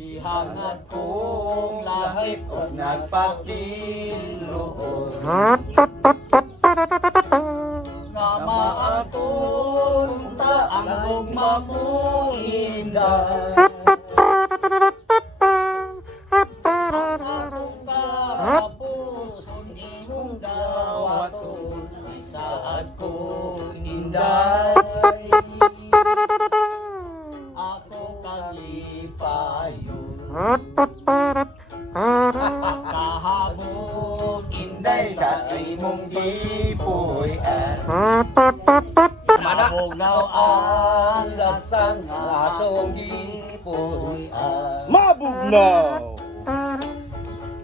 Ihangad kong lahit o nagpakiluhod nga maakon taang gugma mo inday. Akong kapapos kung imong dawaton isaad kong inday. Ako kalipayon kahabog inday sa imong gipuy-an. Mabugnaw ang lasang atong gipuy-an. Mabugnaw!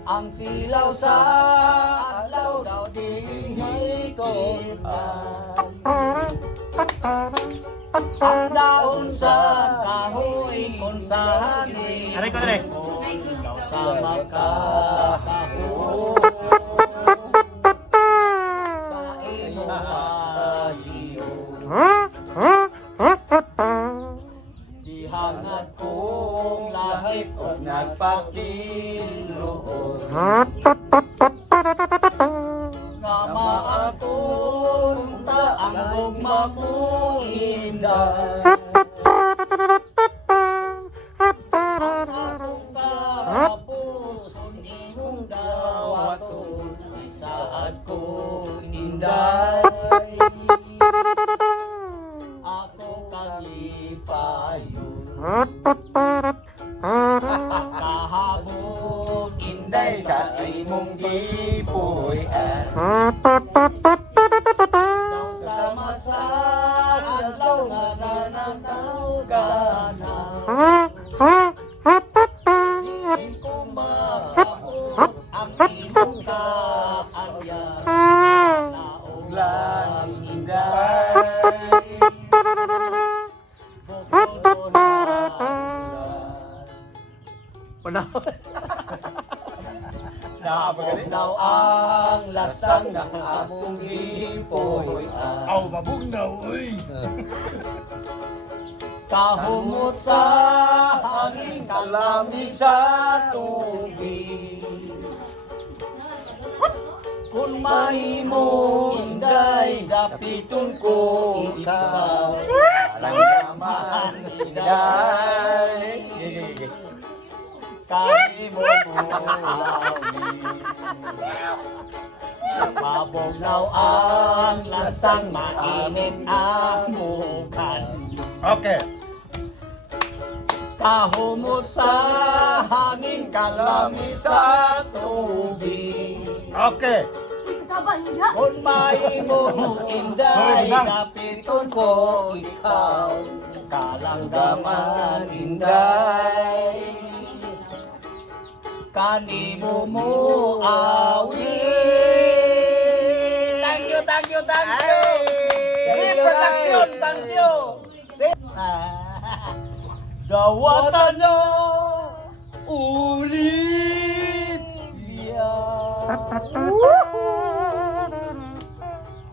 Ang silaw sa adlaw daw dihiton-an. Ang daon sa kahoy kung saan Aray ko, aray. daw sa makakahoy sa imong pahiyo. Ihangad kong lahit o nagpakiluhod nga maakon taang gugma mo inday. Akong kapapos kung imong dawaton isaad kong inday. Ako kalipayon kahabog inday sa imong gipuy-an. Daw sa masad adlaw nga nanakaw ka na. Di ko makaot ang imong kaaryan. Naong lang inday. Bukod na Panahon. Nabog daw ang lasang ng among gipuy-an. Aw, mabugnaw, uy! Kahumot sa hangin, kalami sa tubig. Kung mahimo inday, dapiton ko ikaw. Langgaman inday, kami mo buhawi. Mabugnaw ang lasang, mainit ang mukan. Okay. Kahumot sa hangin, kalami sa tubig. Okay. Kung mahimo inday, dapiton ko ikaw. Kalanggaman inday, kanimo mo awit. Thank you, thank you, thank you. Production, thank you. Dawatan na Olivia.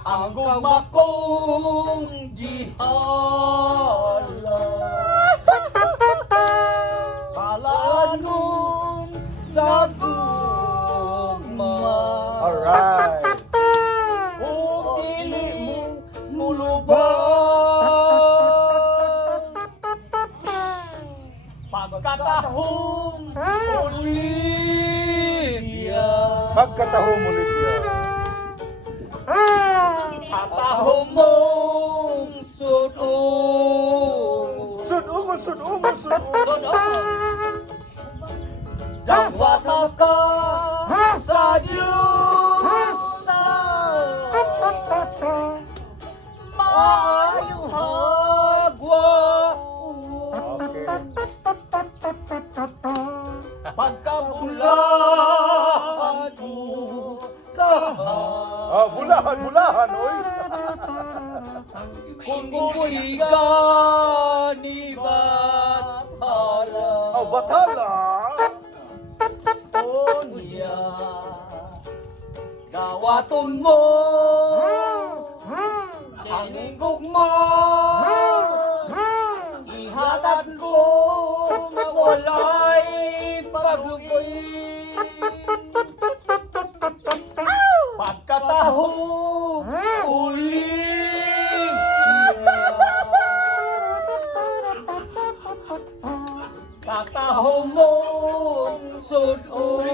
Ang gugma kong gihala. Palanon sa gugma. Alright. O dili mo mulubad. Pagkatahong Olivia. Pagkatahong ulit yan. Katahong mong sunong. Sunungon, sunungon, sunungon. Sunong. Dawsa ka sa Diyos. Maayong hagwa. Okay. Pagkabulahan mo kahapon. Ah, bulahan, bulahan, uy. Kung umuwi ka ni Bathala. Oh, bathala. O niya gawaton mo ang gugma ihatag ko walay paglukoy. Pagkataho uling. Kataho mo sudon.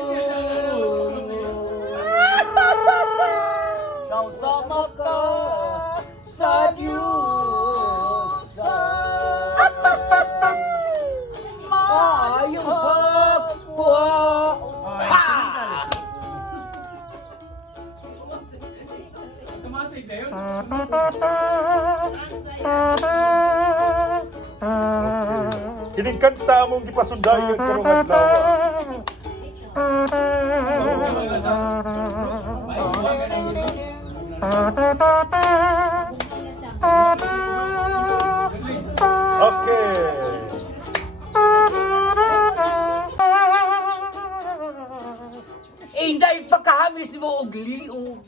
Kau sama ka sa Diyos. Maayong kapwa. Automatic na yun. Kinikanta mong gipasunday ang karungan tawa. Okay. Inday pagkahamis ni mo og liog.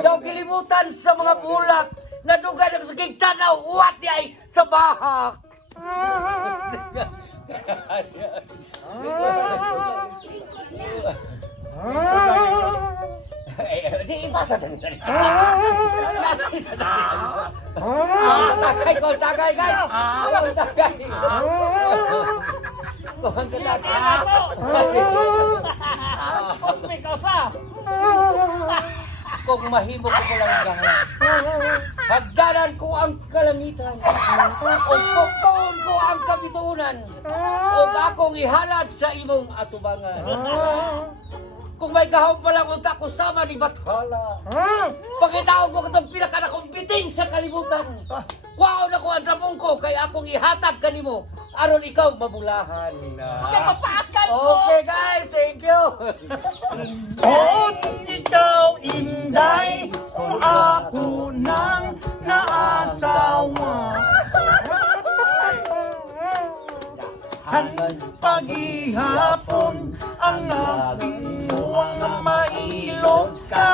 Daw kilimutan sa mga bulak na dugay ng sakig tanaw uwat di ay sa bahak. Di ipasa sa nila. Nasa isa sa nila. Tagay ko, tagay guys. Tagay. Kuhan ka tagay. Cosmic Osa. Kung mahimo ko lang gahan. Hagdanan ko ang kalangitan. O pupuon ko ang kabitunan. O akong ihalad sa imong atubangan. Kung may gahong palang unta ko sama ni Bathala. Pagkitaon ko itong pinakadakong biting sa kalibutan. Kuwaon ako ang damong ko kay akong ihatag kanimo. Aron ikaw mabulahan. Okay guys, thank you. Kung ikaw inday, kung ako nang naasawa. Paghihapon ang labing buwang na mailog ka.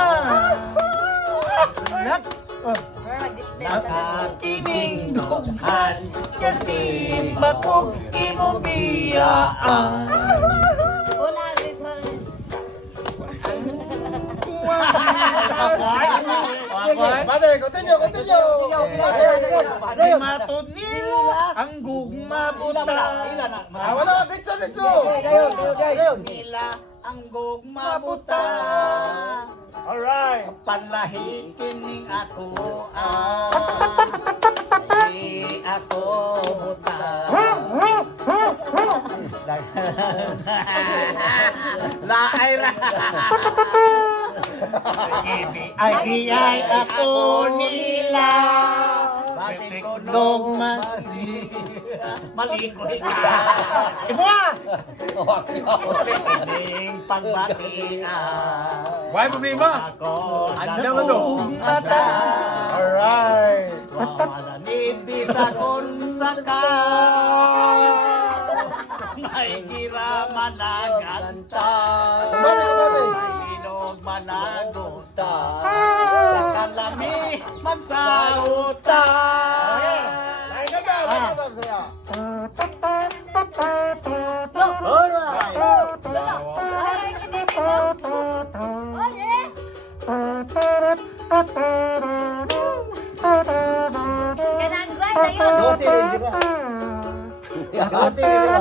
Nakakining dughan kasi bakong imobiyaan. Pade, continue. Di matod nila ang gugma buta. Wala ka, bitso. Nila ang gugma buta. Alright. Panlahi kining ako di ako buta. Laay ra. Ay iyay ako nila. Basin ko Dogma. malikoy ka. Ibo ah! Kining pagbatiin. Why problema? Ako Ano naman to? mata. Alright. Walanidi sa konsaka. May kira managanta. Kumani. May inog managuta. Sa kalami magsauta. Ay, ganda saya. Alright. Kailangan grind na yun. Dosi rin, di ba? Dosi rin, di ba?